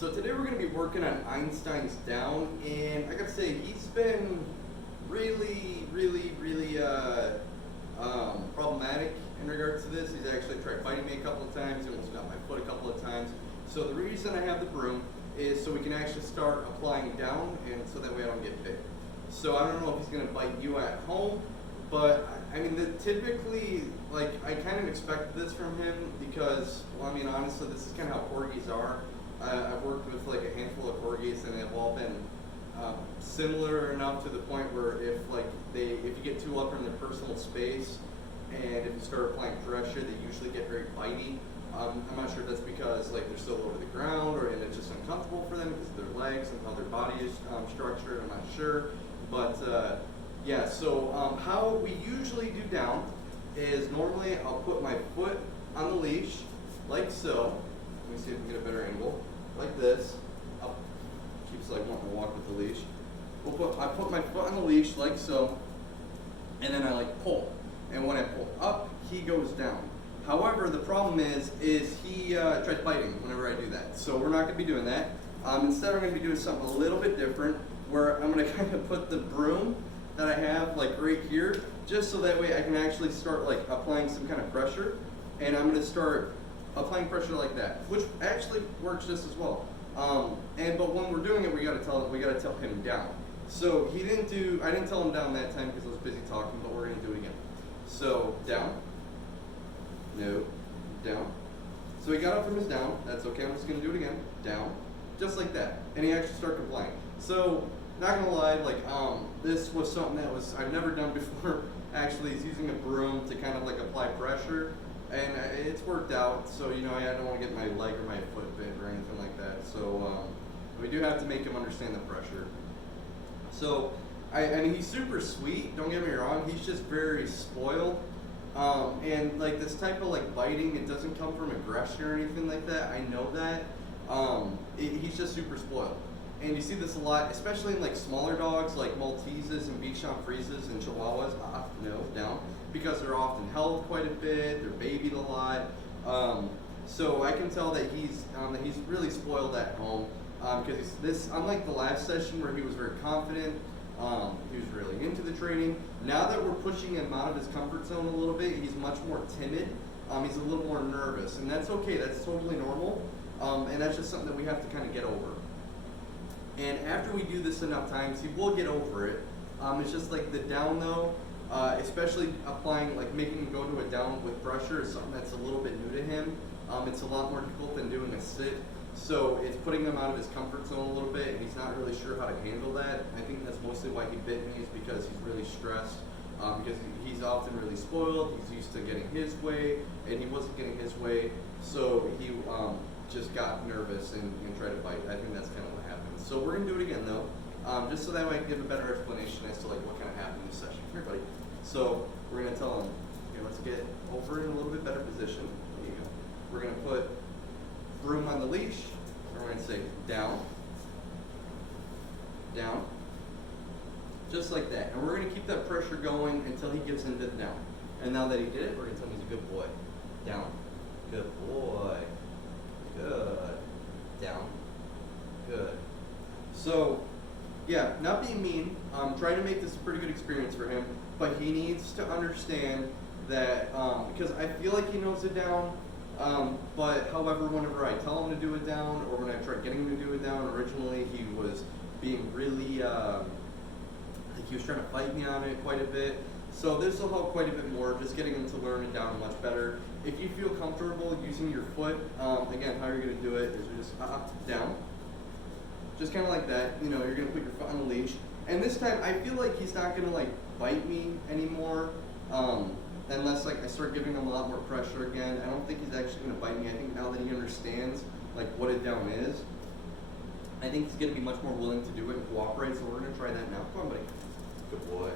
So today we're going to be working on Einstein's down, and I gotta say he's been really problematic in regards to this. He's actually tried biting me a couple of times, he almost got my foot a couple of times. So the reason I have the broom is so we can actually start applying down, and so that way I don't get bit. So I don't know if he's going to bite you at home, but I mean, typically, like, I kind of expected this from him because, well, I mean, honestly, this is kind of how corgis are. I've worked with like a handful of corgis, and they've all been similar enough to the point where if you get too up in their personal space, and if you start applying pressure, they usually get very bitey. I'm not sure if that's because like they're still over the ground, and it's just uncomfortable for them because of their legs and how their body is structured. I'm not sure, but yeah. So how we usually do down is normally I'll put my foot on the leash like so. Let me see if we can get a better angle. Like this. Up. Keeps like wanting to walk with the leash. I put my foot on the leash like so, and then I like pull. And when I pull up, he goes down. However, the problem is he tries biting whenever I do that. So we're not going to be doing that. Instead, we're going to be doing something a little bit different, where I'm going to kind of put the broom that I have like right here, just so that way I can actually start like applying some kind of pressure. And I'm going to start applying pressure like that, which actually works just as well. But when we're doing it, we got to tell him down. So I didn't tell him down that time because I was busy talking, but we're going to do it again. So down, no, down. So he got up from his down. That's okay. I'm just going to do it again. Down, just like that, and he actually started complying. So not gonna lie, like this was something that I've never done before. Actually, he's using a broom to kind of like apply pressure. And it's worked out, so you know I don't want to get my leg or my foot bit or anything like that. So we do have to make him understand the pressure. So I mean, he's super sweet. Don't get me wrong. He's just very spoiled. And like this type of like biting, it doesn't come from aggression or anything like that. I know that. He's just super spoiled. And you see this a lot, especially in like smaller dogs like Malteses and Bichon Frises and Chihuahuas. No, down. Because they're often held quite a bit, they're babied a lot. So I can tell that he's really spoiled at home because unlike the last session where he was very confident, he was really into the training. Now that we're pushing him out of his comfort zone a little bit, he's much more timid. He's a little more nervous, and that's okay. That's totally normal, and that's just something that we have to kind of get over. And after we do this enough times, he will get over it. It's just like the down though. Especially applying, like making him go to a down with pressure is something that's a little bit new to him. It's a lot more difficult than doing a sit. So it's putting him out of his comfort zone a little bit, and he's not really sure how to handle that. I think that's mostly why he bit me, is because he's really stressed. Because he's often really spoiled, he's used to getting his way, and he wasn't getting his way. So he just got nervous and tried to bite. I think that's kind of what happened. So we're going to do it again though. Just so that way I can give a better explanation as to like what kind of happened in this session. Here, buddy. So we're going to tell him, okay, let's get over in a little bit better position. There you go. We're going to put broom on the leash. And we're going to say down, down, just like that. And we're going to keep that pressure going until he gives into the down. And now that he did it, we're going to tell him he's a good boy. Down, good boy, good, down, good. So yeah, not being mean, trying to make this a pretty good experience for him, but he needs to understand that, because I feel like he knows it down, but however, whenever I tell him to do it down, or when I try getting him to do it down, originally he was being really, I think he was trying to fight me on it quite a bit. So this will help quite a bit more, just getting him to learn it down much better. If you feel comfortable using your foot, again, how you're going to do it is just up, down. Just kind of like that, you know, you're going to put your foot on the leash. And this time, I feel like he's not going to, like, bite me anymore, unless, like, I start giving him a lot more pressure again. I don't think he's actually going to bite me. I think now that he understands, like, what a down is, I think he's going to be much more willing to do it and cooperate, so we're going to try that now. Come on, buddy. Good boy.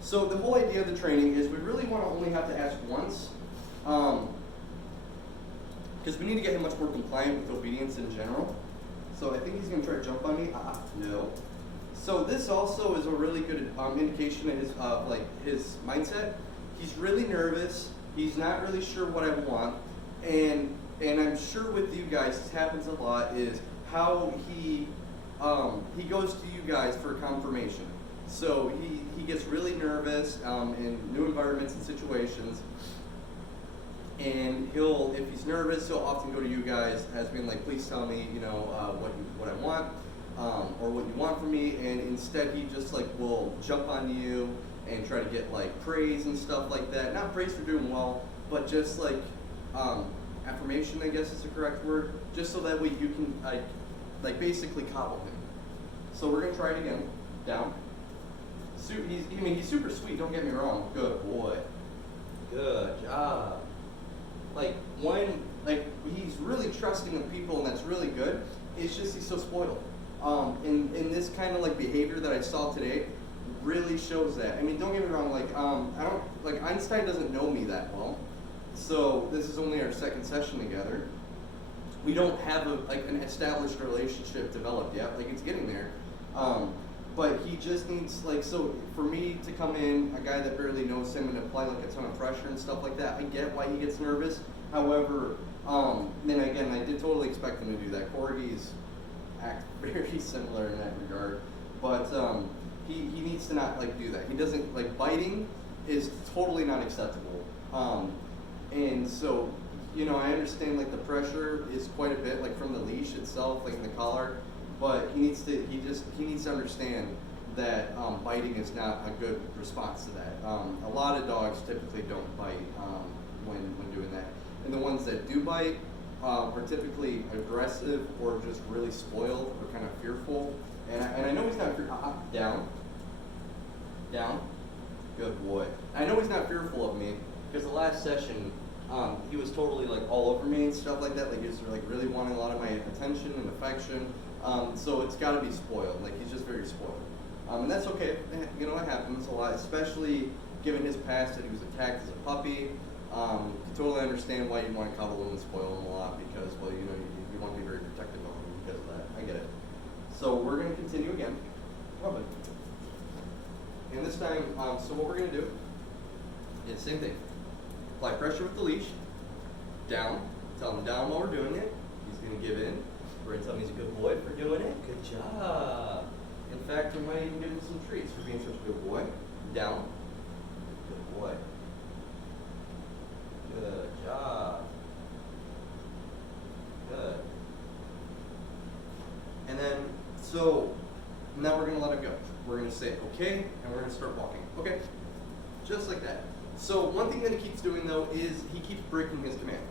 So the whole idea of the training is we really want to only have to ask once, because we need to get him much more compliant with obedience in general. So I think he's going to try to jump on me. No. So this also is a really good indication of his mindset. He's really nervous. He's not really sure what I want, and and I'm sure with you guys, this happens a lot, is how he goes to you guys for confirmation. So he gets really nervous in new environments and situations, and if he's nervous, he'll often go to you guys as being like, please tell me, what I want, or what you want from me, and instead he just like will jump on you and try to get like praise and stuff like that. Not praise for doing well, but just like affirmation, I guess is the correct word, just so that way you can like basically coddle him. So we're gonna try it again. Down. He's super sweet. Don't get me wrong. Good boy. Good job. He's really trusting of people, and that's really good. It's just he's so spoiled. And this kind of like behavior that I saw today really shows that. I mean, don't get me wrong. Einstein doesn't know me that well, so this is only our second session together. We don't have an established relationship developed yet. Like, it's getting there. But he just needs, so for me to come in, a guy that barely knows him, and apply like a ton of pressure and stuff like that, I get why he gets nervous. However, then again, I did totally expect him to do that. Corgis act very similar in that regard. But he needs to not do that. He doesn't, biting is totally not acceptable. And so, I understand the pressure is quite a bit, from the leash itself, in the collar. But he needs to understand that biting is not a good response to that. A lot of dogs typically don't bite when doing that, and the ones that do bite are typically aggressive or just really spoiled or kind of fearful. And I know he's not down, good boy. I know he's not fearful of me because the last session he was totally all over me and stuff like that. He was really wanting a lot of my attention and affection. So it's got to be spoiled. He's just very spoiled. And that's okay. It happens a lot, especially given his past that he was attacked as a puppy. You totally understand why you want to cuddle him and spoil him a lot because, you want to be very protective of him because of that. I get it. So we're going to continue again. Love it. And this time, so what we're going to do is same thing. Apply pressure with the leash. Down. Tell him down while we're doing it. He's going to give in. We're going to tell him he's a good boy for doing it. Good job. In fact, we might even give him some treats for being such a good boy. Down. Good boy. Good job. Good. And then, so now we're going to let him go. We're going to say, okay, and we're going to start walking. Okay? Just like that. So one thing that he keeps doing, though, is he keeps breaking his command.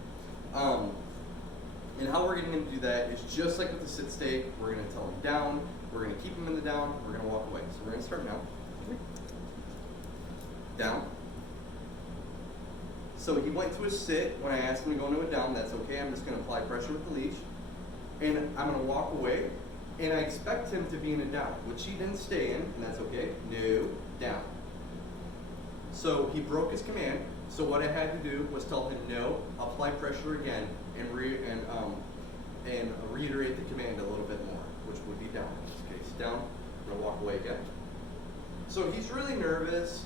And how we're going to do that is just like with the sit stay. We're going to tell him down. We're going to keep him in the down. We're going to walk away. So we're going to start now. Down. So he went to a sit. When I asked him to go into a down, that's okay. I'm just going to apply pressure with the leash. And I'm going to walk away. And I expect him to be in a down, which he didn't stay in, and that's okay. No, down. So he broke his command. So what I had to do was tell him no, apply pressure again, and reiterate the command a little bit more, which would be down in this case. Down. I'm going to walk away again. So he's really nervous.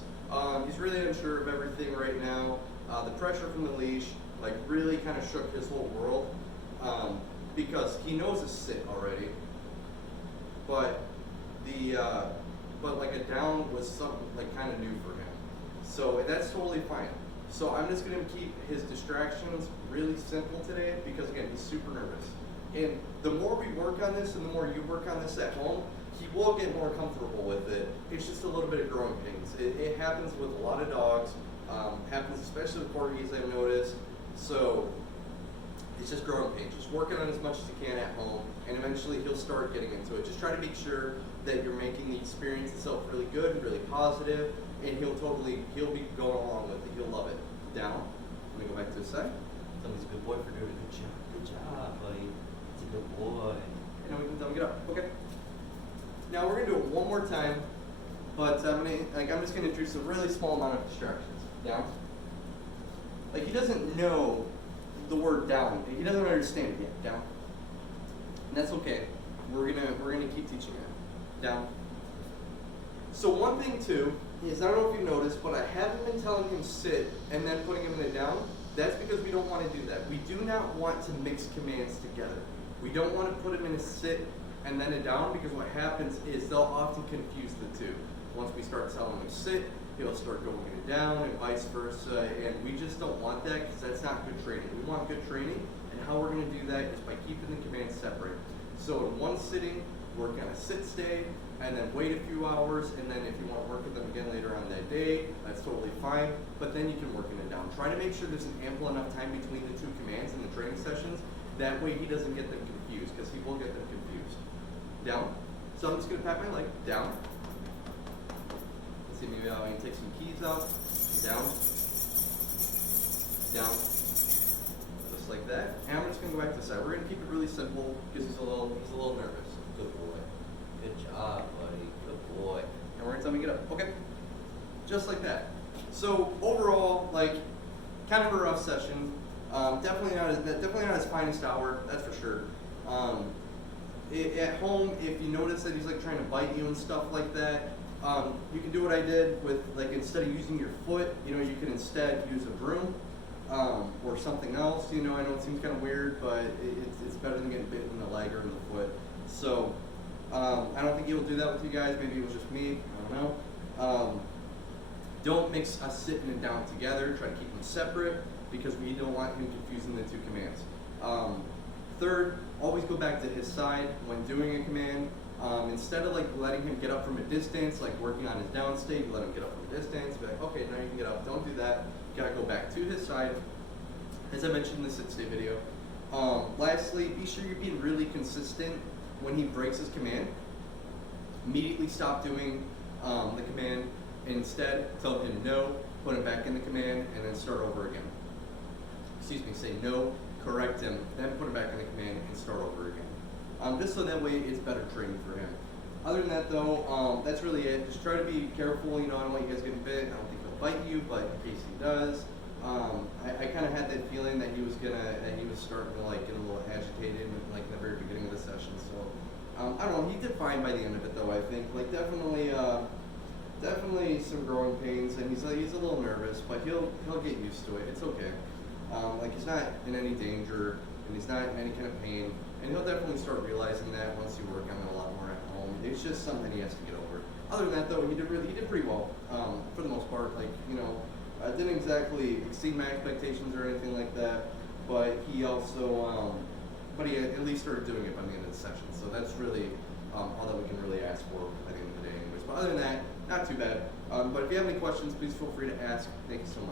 He's really unsure of everything right now. The pressure from the leash really kind of shook his whole world because he knows a sit already, but a down was something kind of new for him. So that's totally fine. So I'm just going to keep his distractions really simple today because, again, he's super nervous. And the more we work on this and the more you work on this at home, he will get more comfortable with it. It's just a little bit of growing pains. It happens with a lot of dogs. Happens especially with corgis, I've noticed. So it's just growing pains. Just working on as much as you can at home, and eventually he'll start getting into it. Just try to make sure that you're making the experience itself really good and really positive, and he'll be going along with it. He'll love it. Down. Let me go back to the side. Tell me he's a good boy for doing a good job. Good job, buddy. It's a good boy. And then we can tell him get up. Okay. Now we're gonna do it one more time, but I'm just gonna introduce a really small amount of distractions. Down. He doesn't know the word down. He doesn't understand it yet. Down. And that's okay. We're gonna keep teaching it. Down. So one thing too is, I don't know if you noticed, but I haven't been telling him sit and then putting him in the down That's because we don't want to do that. We do not want to mix commands together. We don't want to put them in a sit and then a down, because what happens is they'll often confuse the two. Once we start telling him sit, he'll start going in a down and vice versa, and we just don't want that because that's not good training. We want good training, and how we're going to do that is by keeping the commands separate. So in one sitting, work on a sit stay, and then wait a few hours, and then if you want to work with them again later on that day, that's totally fine, but then you can work in it down. Try to make sure there's an ample enough time between the two commands in the training sessions, that way he doesn't get them confused, because he will get them confused. Down. So I'm just going to pat my leg. Down. Let's see, maybe I can take some keys out. Down. Down. Just like that. And I'm just going to go back to the side. We're going to keep it really simple, because he's a little nervous. Good boy. Good job, buddy. Good boy. And we're going to tell him to get up. Okay. Just like that. So overall, like, kind of a rough session. Definitely not his finest hour, that's for sure. At home, if you notice that he's like trying to bite you and stuff like that, you can do what I did with, like, instead of using your foot, you know, you can instead use a broom or something else. You know, I know it seems kind of weird, but it's better than getting bitten in the leg or in the foot. So I don't think he will do that with you guys. Maybe it was just me. I don't know. Don't mix us sitting and down together. Try to keep them separate, because we don't want him confusing the two commands. Third, always go back to his side when doing a command. Instead of like letting him get up from a distance, like working on his down state, you let him get up from a distance, be like, okay, now you can get up. Don't do that. You gotta go back to his side, as I mentioned in the sit stay video. Lastly, be sure you're being really consistent when he breaks his command. Immediately stop doing the command. Instead, tell him no, put him back in the command, and then start over again. Excuse me, say no, correct him, then put him back in the command and start over again. Just so that way it's better training for him. Other than that though, that's really it. Just try to be careful. You know, I don't want you guys getting bit. I don't think he'll bite you, but in case he does, I kind of had that feeling that he was starting to like get a little agitated, like in the very beginning of the session. So I don't know. He did fine by the end of it though. I think like definitely some growing pains, and he's a little nervous, but he'll get used to it. It's okay. Like he's not in any danger, and he's not in any kind of pain, and he'll definitely start realizing that once you work on it a lot more at home. It's just something he has to get over. Other than that, though, he did pretty well for the most part. Like, you know, didn't exactly exceed my expectations or anything like that, but he also, but he at least started doing it by the end of the session. So that's really all that we can really ask for at the end of the day, anyways. But other than that, not too bad. But if you have any questions, please feel free to ask. Thank you so much.